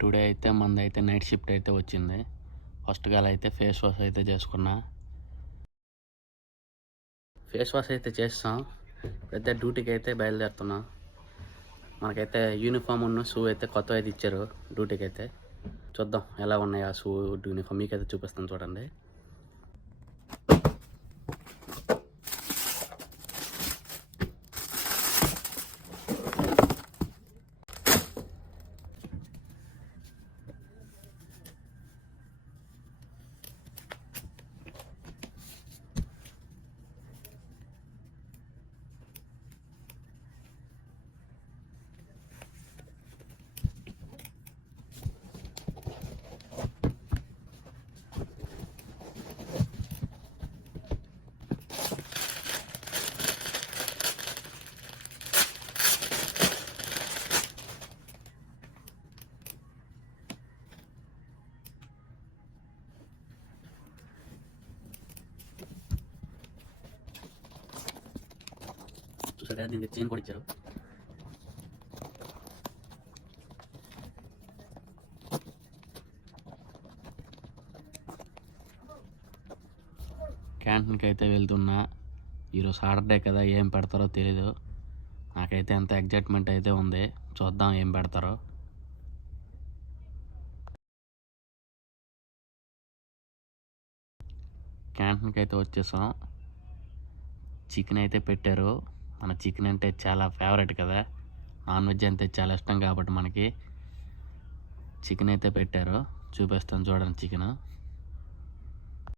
టుడే అయితే మందైతే night shift అయితే వచ్చింది. ఫస్ట్ గాల అయితే ఫేస్ వాష్ అయితే చేసుకున్నా. ఫేస్ వాష్ అయితే చేస్తాం. ఇప్పుడైతే డ్యూటీకి అయితే బయలుదేరుతున్నా. మనకైతే యూనిఫామ్ షూ అయితే కొత్తవి అయితే ఇచ్చారు డ్యూటీకి అయితే. చూద్దాం ఎలా ఉన్నాయి ఆ షూ యూనిఫామ్ మీకైతే చూపిస్తాను చూడండి. చూసారా దీనికి చైన్ కూడా ఇచ్చారు. క్యాంటీన్కి అయితే వెళ్తున్నా. ఈరోజు సాటర్డే కదా, ఏం పెడతారో తెలీదు. నాకైతే ఎంత ఎగ్జైట్మెంట్ అయితే ఉంది. చూద్దాం ఏం పెడతారో. క్యాంటీన్కి అయితే వచ్చేసాం. చికెన్ అయితే పెట్టారు. మన చికెన్ అంటే చాలా ఫేవరెట్ కదా, నాన్ వెజ్ అంటే చాలా ఇష్టం కాబట్టి మనకి చికెన్ అయితే పెట్టారు. చూపిస్తాను చూడండి చికెన్.